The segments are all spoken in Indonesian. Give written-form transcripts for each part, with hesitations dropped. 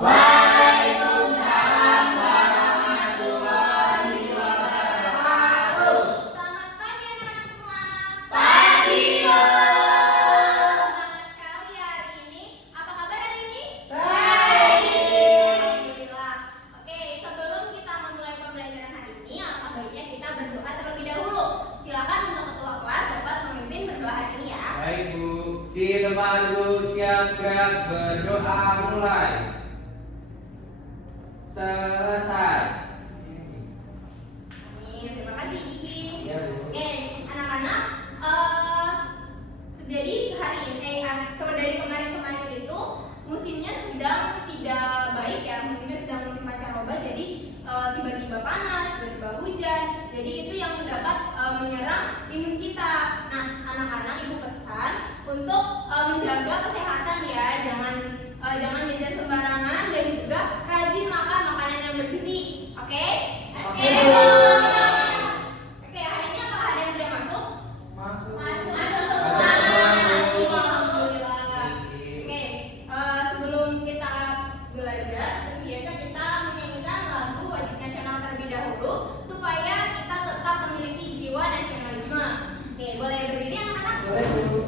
Waalaikumsalam warahmatullahi wabarakatuh. Selamat pagi anak-anak semua. Pagi, Bu. Semangat sekali ya hari ini. Apa kabar hari ini? Baik. Alhamdulillah. Oke, sebelum kita memulai pembelajaran hari ini, alangkah baiknya kita berdoa terlebih dahulu. Silakan untuk ketua kelas dapat memimpin berdoa hari ini ya. Baik Bu, di tempat dulu siap gerak berdoa mulai. Selesai. Amin. Terima kasih Gigi. Ya, Bu. Oke, anak-anak, jadi hari ini dari kemarin-kemarin itu musimnya sedang tidak baik ya, musimnya sedang musim pancaroba, jadi tiba-tiba panas, tiba-tiba hujan, jadi itu yang dapat menyerang imun kita. Nah, anak-anak ibu pesan untuk menjaga kesehatan ya, jangan jajan sembarangan dan juga rajin makan makanan yang bergizi. Oke? Oke, Bu. Oke, hari ini apakah ada yang sudah masuk? Masuk. Masuk semua. Alhamdulillah. Oke, sebelum kita belajar, seperti biasa kita menyanyikan lagu wajib nasional terlebih dahulu supaya kita tetap memiliki jiwa nasionalisme. Oke, boleh berdiri anak-anak? Boleh Bu.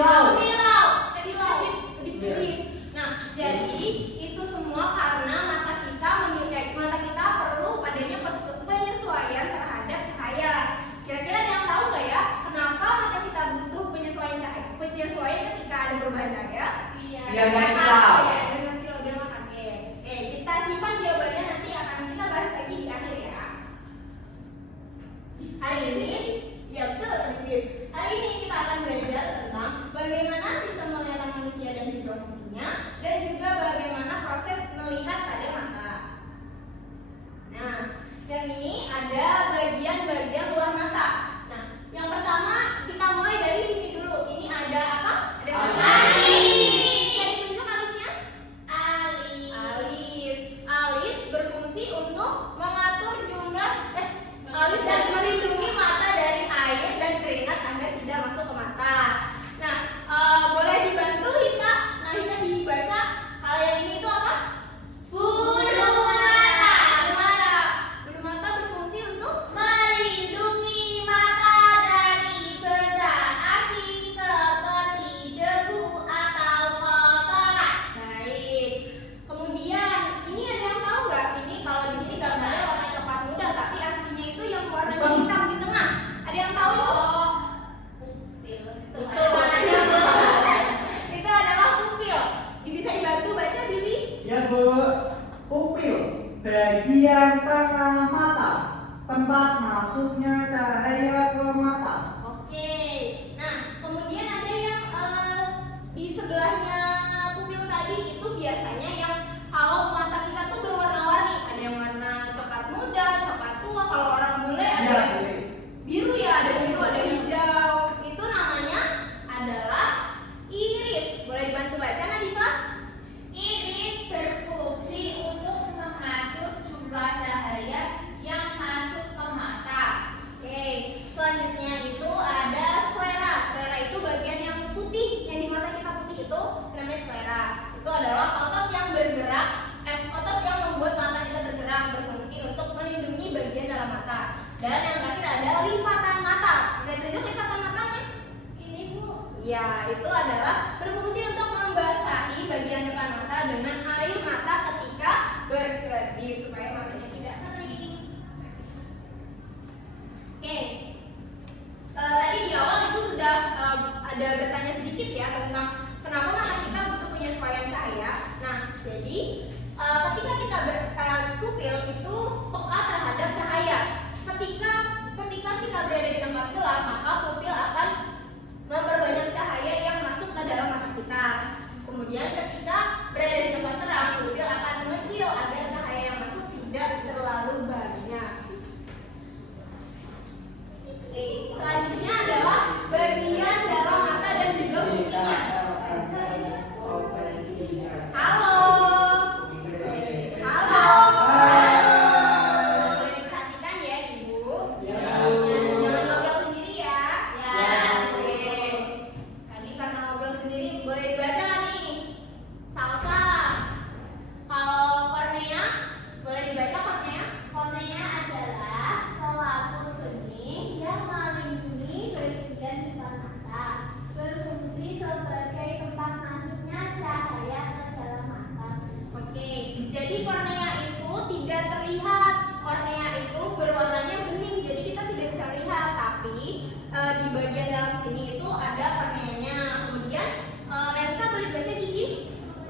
Silau. Kedip-kedip. Nah, jadi itu semua karena mata kita perlu padanya penyesuaian terhadap cahaya. Kira-kira ada yang tahu nggak ya kenapa mata kita butuh penyesuaian ketika ada perubahan cahaya? Biar nggak silau. Biar nggak silau, biar nggak kaget. Oke, kita simpan jawabannya, nanti akan kita bahas lagi di akhir ya. Hari ini, ya betul, hari ini kita akan belajar tentang bagaimana sistem penglihatan manusia dan juga fungsinya, dan juga bagaimana proses melihat pada mata. Nah, yang ini ada bagian-bagian luar mata. Nah, yang pertama kita mulai dari sini dulu. Ini ada apa? Ada Alis. Bisa ditunjuk alisnya? Alis berfungsi untuk mengatur jumlah alis dan melindungi mata dari air dan keringat agar tidak masuk ke mata. Nah, boleh dibantu Hita. Nah, Hita dibaca hal yang ini itu apa? Bulu mata. Bulu mata berfungsi untuk Melindungi mata dari benda asing seperti debu atau kotoran. baik. Kemudian ini ada yang tahu nggak? Ini kalau di sini gambarnya warna coklat muda, tapi aslinya itu yang warnanya hitam di tengah. Ada yang tahu? Itu adalah pupil. Bisa dibantu baca Billy? Ya Bu, pupil bagian tengah mata, tempat masuknya cahaya ke mata. Oke. Nah, kemudian ada yang di sebelahnya pupil tadi itu biasanya yang kalau mata kita tuh berwarna-warni. Ada yang warna coklat muda, coklat tua. Kalau orang bule ada Ya, boleh. biru ya, ada biru, ada hijau. Itu namanya adalah iris. Boleh dibantu baca Nadifa? Iris berfungsi untuk mengatur jumlah cahaya yang masuk ke mata. Oke, selanjutnya itu ada sklera. Sklera itu bagian yang putih, yang di mata kita putih itu namanya sklera. Itu adalah otot yang bergerak, otot yang membuat mata kita bergerak, berfungsi untuk melindungi bagian dalam mata. Dan yang terakhir ada lipatan mata. Bisa tunjuk lipatan matanya? Ini Bu. Ya, itu adalah berfungsi untuk membasahi bagian depan mata dengan air mata ketika berkedip supaya matanya tidak kering. Oke, tadi di awal Ibu sudah ada bertanya sedikit ya tentang kenapa mata kita butuh penyesuaian cahaya. Nah, jadi ketika kita pupil itu peka terhadap cahaya. Ketika kita berada di tempat gelap, maka pupil akan memperbanyak cahaya yang masuk ke dalam mata kita. Kemudian ketika berada di tempat terang, pupil akan mengecil agar cahaya yang masuk tidak terlalu banyak. Oke, selanjutnya adalah bagian dalam mata dan juga fungsinya. Halo. Boleh diperhatikan ya Ibu. Jangan ngobrol sendiri ya. Oke. Tadi karena ngobrol sendiri, boleh dibaca nggak nih? Salsa. Kalau kornea, boleh dibaca kornea? Kornea adalah selaput bening yang melindungi bagian depan mata, berfungsi sebagai tempat masuknya cahaya ke dalam mata. Oke, jadi kornea itu tidak terlihat. Kornea itu berwarnanya bening, jadi kita tidak bisa melihat. Tapi di bagian dalam sini itu ada korneanya. Kemudian lensa boleh dibaca Gigi?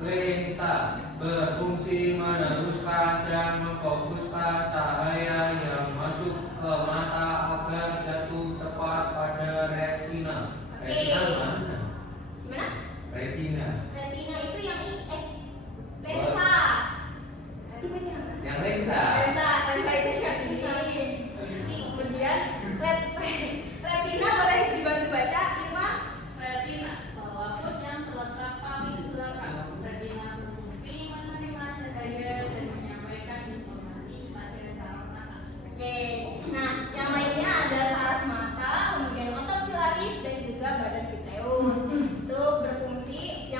Lensa berfungsi meneruskan dan memfokuskan cahaya yang masuk ke mata agar jatuh tepat pada retina. Retina mana? Gimana? Retina. Retina itu yang lensa. Tadi baca yang mana? Yang lensa. Lensa itu yang ini. Kemudian retina boleh dibantu baca Irma? Retina, selaput yang terletak paling belakang. Retina berfungsi menerima cahaya dan menyampaikan informasi pada saraf mata. Oke, nah yang lainnya ada saraf mata, kemudian otot pilaris dan juga badan vitreus. Itu berfungsi yang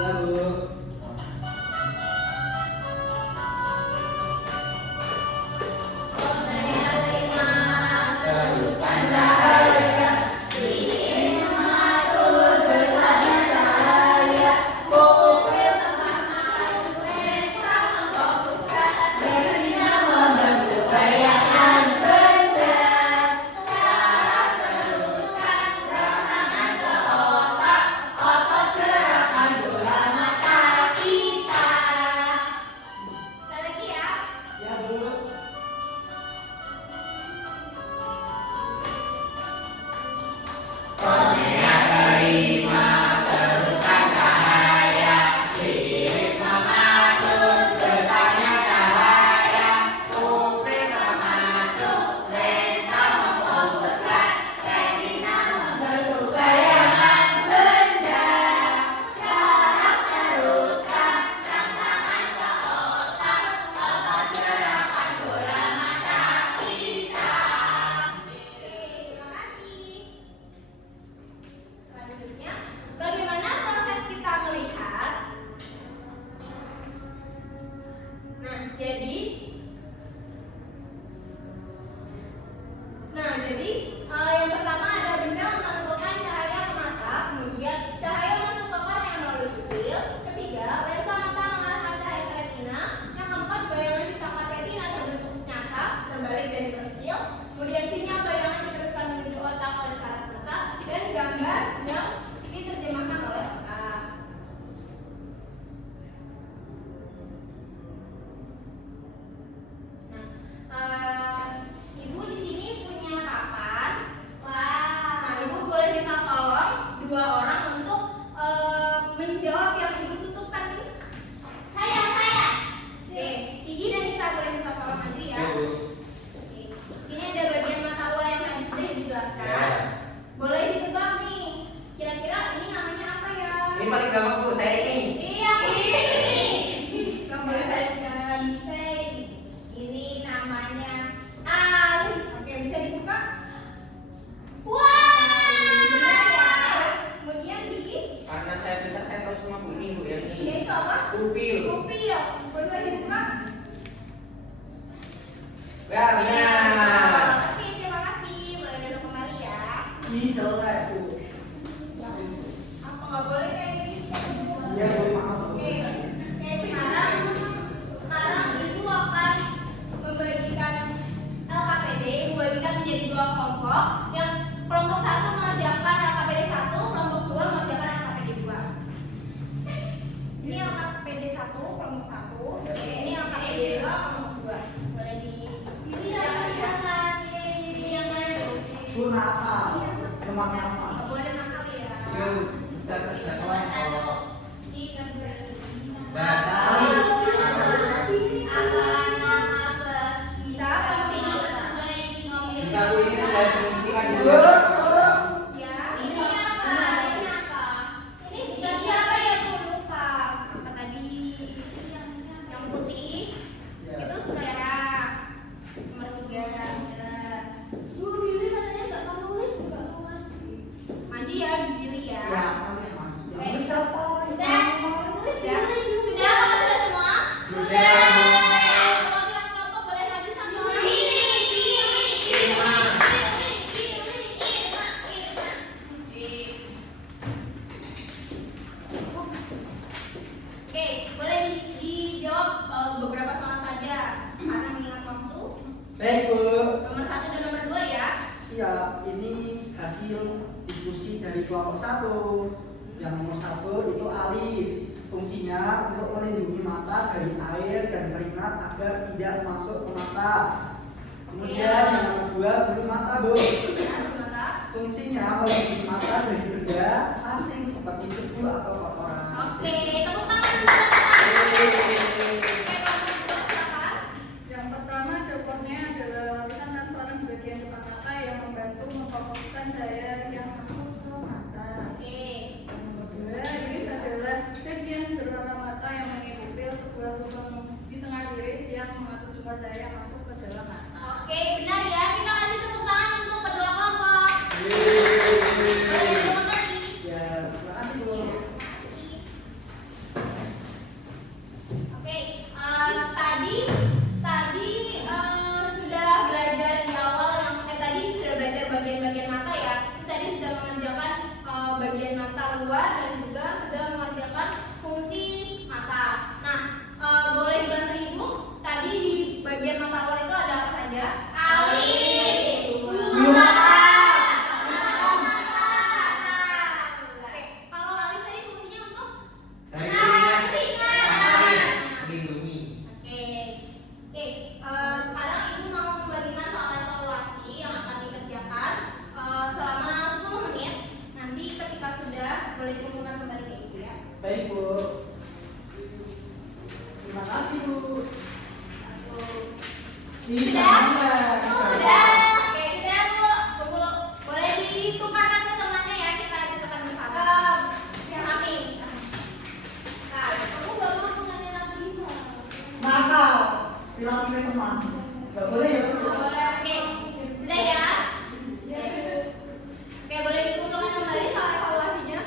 Ya, Bu. Sekali lagi ya. Ya, Bu. Terima kasih. Selanjutnya, bagaimana proses kita melihat? Nah, jadi yang pertama ada benda memantulkan cahaya ke mata, kemudian cahaya masuk ke kornea melalui pupil, ketiga lensa mata mengarahkan cahaya ke retina, yang keempat bayangan ditangkap retina terbentuk nyata, terbalik dan diperkecil, kemudian sinyal bayangan diteruskan menuju otak oleh saraf mata, dan gambar yang diterjemahkan oleh otak. Ibu di sini punya papan. Nah, ibu boleh minta tolong dua orang untuk menjawab yang ibu tutupkan nih. Saya. Oke, Gigi dan Nita boleh minta tolong maju ya. Ya, Bu. Oke. Sini ada bagian mata luar yang tadi sudah dijelaskan. Ya. Boleh ditebak nih. Kira-kira ini namanya apa ya? Ini paling gampang, Bu. Saya ini. Iya, Gambarkan. ini namanya alis. Oke, bisa dibuka? Wah, Benar ya. Kemudian Gigi, Karena saya pintar, saya tahu semua, Bu. Ini, Bu, yang dia ini. itu apa? Pupil. Pupil. Boleh dibuka? Ya, benar. Oke, terima kasih. Boleh duduk kembali ya. Ini jelek, Bu. Apa nggak boleh kayak gini? Iya, Bu, maaf, Bu. Oke, sekarang ibu akan membagikan LKPD, membagikan menjadi dua kelompok. Yang kelompok satu mengerjakan LKPD 1, kelompok 2 mengerjakan LKPD 2. Ini LKPD 1, kelompok 1. Ini LKPD 2, kelompok 2. Boleh di pilih yang mana tuh? Bu, nakal. Temannya apa? Nggak boleh nakal ya. Yuk, kita kesatuan. Bisa penting. Bisa, Bu, ini tinggal diisikan dulu. Ya. ini apa? Ini Tadi apa ya aku lupa. Apa tadi? Yang putih itu selera. Nomor 3. Bu Billy katanya nggak mau nulis, nggak mau maju. Maju ya, Billy ya. Ya, kami maju. Yang bisa apa? Sudah. Sudah. Sudah. Apa sudah semua? Sudah. Perwakilan kelompok boleh maju satu orang. Oke, boleh dijawab beberapa soal saja karena mengingat waktu. Baik, Bu. Nomor 1 dan nomor 2 ya. Siap. Ini hasil diskusi dari kelompok 1. Yang nomor 1 itu alis. Fungsinya untuk melindungi mata dari air dan keringat agar tidak masuk ke mata. Kemudian yang nomor 2 bulu mata, Bu. Ya, mata. Fungsinya melindungi mata dari benda asing seperti debu atau kotoran. Oke, tepuk tangan untuk silakan. Yang pertama, kornea adalah lapisan transparan di bagian depan mata yang membantu memfokuskan cahaya yang masuk ke mata. Oke. Yang nomor 2, iris adalah bagian berwarna mata yang mengelilingi pupil, sebuah lubang di tengah iris yang mengatur jumlah cahaya yang masuk ke dalam mata. Oke, benar ya. Kita kasih tepuk tangan untuk kedua kelompok. Boleh diulang lagi. Ya, terima kasih, Bu. Ya, terima kasih. dikumpulkan kembali kayak gitu ya. Baik Bu. Terima kasih Bu. Ini Sudah? temannya. Udah. Oke, sudah Bu. Kumpul. Boleh ditukarkan ke temannya ya, kita ceritakan bersama. Kami. Nah, Aku gak mau nanya lagi. Nakal. Pilih teman. Gak boleh ya Bu. Oke, sudah ya. Oke, boleh dikumpulkan kembali soal evaluasinya.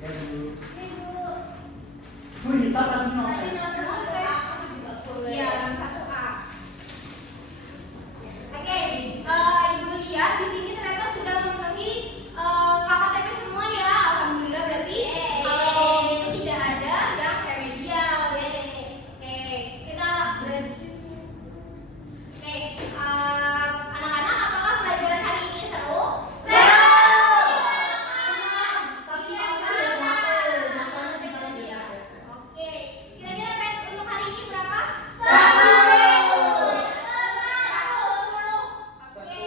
Ya Bu. Ini Bu. Bu Hita tadi Nanti nomor. nomor satu aku juga boleh. Iya, nomor 1A. Oke, Ibu lihat di sini ternyata sudah memenuhi KKTP semua ya. Alhamdulillah berarti itu tidak ada yang remedial. Oke, kita berarti. Oke, anak-anak apakah pelajaran hari ini seru? Oke, kira-kira rate untuk hari ini berapa? 110. Oke.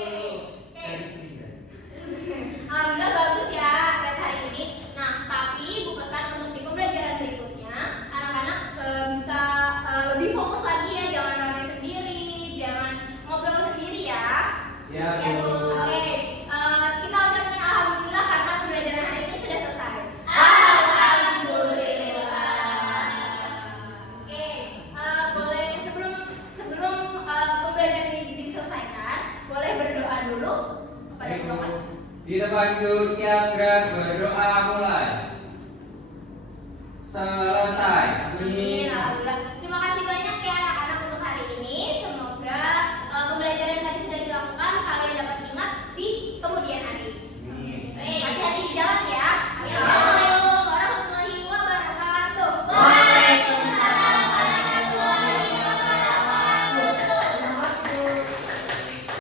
Alhamdulillah bagus ya rate hari ini. Nah, tapi Ibu pesan untuk di pembelajaran berikutnya anak-anak bisa lebih fokus lagi ya, jangan ramai sendiri, jangan ngobrol sendiri ya. Ya Ya Bu. Bu. Oke, kita ucapkan alhamdulillah karena pembelajaran hari ini sudah selesai. Oke, boleh sebelum sebelum pembelajaran ini diselesaikan, boleh berdoa dulu kepada Baik, Bu. kelas. Di tempat duduk siap gerak berdoa mulai. Selesai. Amin.